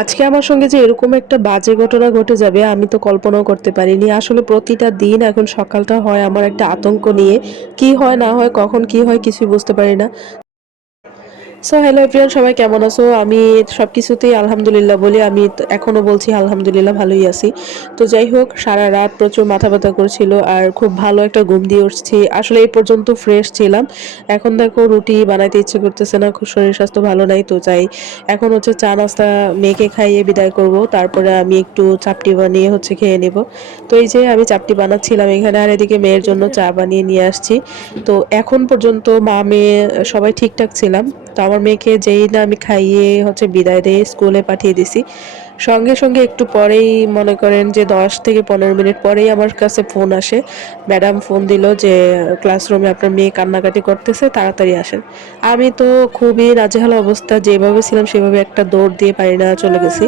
আজকে আমার সঙ্গে যে এরকম একটা বাজে ঘটনা ঘটে যাবে আমি তো কল্পনাও করতে পারিনি। আসলে প্রতিটা দিন এখন সকালটা হয় আমার একটা আতঙ্ক নিয়ে। কি হয় না হয়, কখন কি হয় কিছুই বুঝতে পারি না। হ্যালো এভরিওয়ান, সবাই কেমন আছো? আমি সবকিছুতেই আলহামদুলিল্লাহ বলি। আমি এখনো বলছি আলহামদুলিল্লাহ ভালোই আছি। তো যাই হোক, সারা রাত প্রচুর মাথা ব্যথা করছিল আর খুব ভালো একটা ঘুম দিয়ে উঠছি। আসলে এই পর্যন্ত ফ্রেশ ছিলাম। এখন দেখো রুটি বানাইতে ইচ্ছে করতেছে না, খুব শরীর স্বাস্থ্য ভালো নাই। তো চাই এখন হচ্ছে চা নাস্তা মেয়েকে খাইয়ে বিদায় করব। তারপরে আমি একটু চাপটি বানিয়ে হচ্ছে খেয়ে নেব। তো এই যে আমি চাপটি বানাচ্ছিলাম এখানে, আর এদিকে মেয়ের জন্য চা বানিয়ে নিয়ে আসছি। তো এখন পর্যন্ত মা মেয়ে সবাই ঠিকঠাক ছিলাম। তো আমার মেয়েকে যেই না আমি খাইয়ে হচ্ছে বিদায় দিয়ে স্কুলে পাঠিয়ে দিছি, সঙ্গে সঙ্গে একটু পরেই মনে করেন যে 10 থেকে 15 মিনিট পরেই আমার কাছে ফোন আসে। ম্যাডাম ফোন দিল যে ক্লাসরুমে আপনার মেয়ে কান্নাকাটি করতেছে, তাড়াতাড়ি আসেন। আমি তো খুবই নাজেহাল অবস্থা, যেভাবে ছিলাম সেভাবে একটা দৌড় দিয়ে পারি না চলে গেছি।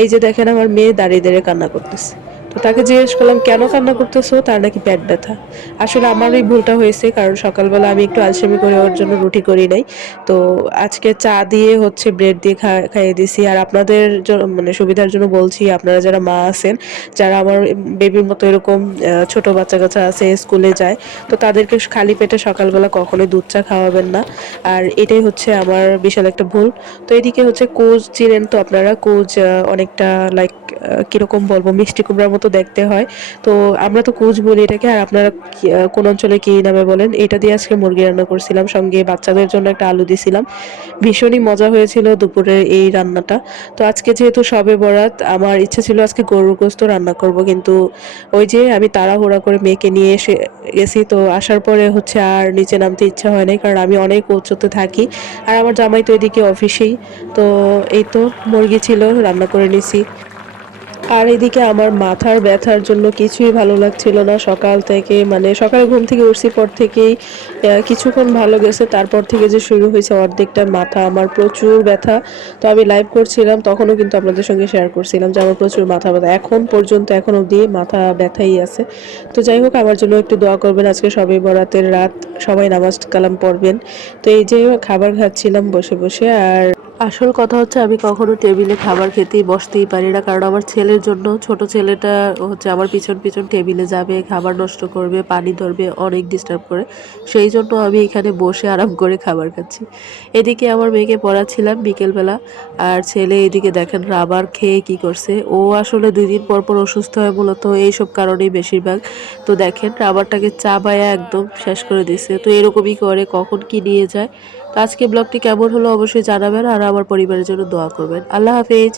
এই যে দেখেন আমার মেয়ে দাঁড়িয়ে দাঁড়িয়ে কান্না করতেছে। তো তাকে জিজ্ঞেস করলাম কেন কান্না করতেছো, তার নাকি পেট ব্যথা। আসলে আমারই ভুলটা হয়েছে, কারণ সকালবেলা আমি একটু আলসেমি করে ওর জন্য রুটি করি নাই। তো আজকে চা দিয়ে হচ্ছে ব্রেড দিয়ে খাইয়ে দিছি। আর আপনাদের মানে সুবিধার জন্য বলছি, আপনারা যারা মা আছেন, যারা আমার বেবির মতো এরকম ছোট বাচ্চা কাচ্চা আছে স্কুলে যায়, তো তাদেরকে খালি পেটে সকালবেলা কখনোই দুধ চা খাওয়াবেন না। আর এটাই হচ্ছে আমার বিশাল একটা ভুল। তো এদিকে হচ্ছে কোচ চিনেন তো আপনারা, কোচ অনেকটা লাইক কিরকম বলবো, মিষ্টি কুমড়ার মতো দেখতে হয়। তো আমরা তো কোচ বলি এটাকে, আর আপনারা কোন অঞ্চলে কি নামে বলেন। এটা দিয়ে আজকে মুরগি রান্না করছিলাম, সঙ্গে বাচ্চাদের জন্য একটা আলু দিছিলাম। ভীষণই মজা হয়েছিল দুপুরের এই রান্নাটা। তো আজকে যেহেতু সবে বরাত, আমার ইচ্ছে ছিল আজকে গরুর গোস্ত রান্না করব, কিন্তু ওই যে আমি তাড়াহুড়া করে মেয়েকে নিয়ে এসে গেছি। তো আসার পরে হচ্ছে আর নিচে নামতে ইচ্ছা হয় নাই, কারণ আমি অনেক উঁচুতে থাকি। আর আমার জামাই তো এদিকে অফিসেই। তো এই তো মুরগি ছিল, রান্না করে নিছি। আর এদিকে আমার মাথার ব্যথার জন্য কিছুই ভালো লাগছিল না সকাল থেকে, মানে সকালে ঘুম থেকে উঠছি পর থেকেই কিছুক্ষণ ভালো গেছে, তারপর থেকে যে শুরু হয়েছে অর্ধেকটা মাথা আমার প্রচুর ব্যথা। তো আমি লাইভ করছিলাম তখনও কিন্তু আপনাদের সঙ্গে শেয়ার করছিলাম যে আমার প্রচুর মাথা ব্যথা এখন পর্যন্ত, এখন অবধি মাথা ব্যথাই আছে। তো যাই হোক, আমার জন্য একটু দোয়া করবেন। আজকে সবে বরাতের রাত, সবাই নামাজ কালাম পড়বেন। তো এই যে খাবার খাচ্ছিলাম বসে বসে। আর আসল কথা হচ্ছে আমি কখনো টেবিলে খাবার খেতেই বসতেই পারি না, কারণ আমার ছেলের জন্য, ছোট ছেলেটা হচ্ছে আমার পিছন পিছন টেবিলে যাবে, খাবার নষ্ট করবে, পানি ধরবে, অনেক ডিস্টার্ব করে। সেই জন্য আমি এখানে বসে আরাম করে খাবার খাচ্ছি। এদিকে আমার মেয়েকে পড়াচ্ছিলাম বিকেলবেলা, আর ছেলে এদিকে দেখেন রাবার খেয়ে কি করছে। ও আসলে 2 দিন পর পর অসুস্থ হয় মূলত এইসব কারণেই বেশিরভাগ। তো দেখেন রাবারটাকে চাবায়া একদম শেষ করে দিছে। তো এরকমই করে, কখন কি নিয়ে যায়। তো আজকে ব্লগটি কেমন হলো অবশ্যই জানাবেন, আর আমার পরিবারের জন্য দোয়া করবেন। আল্লাহ হাফেজ।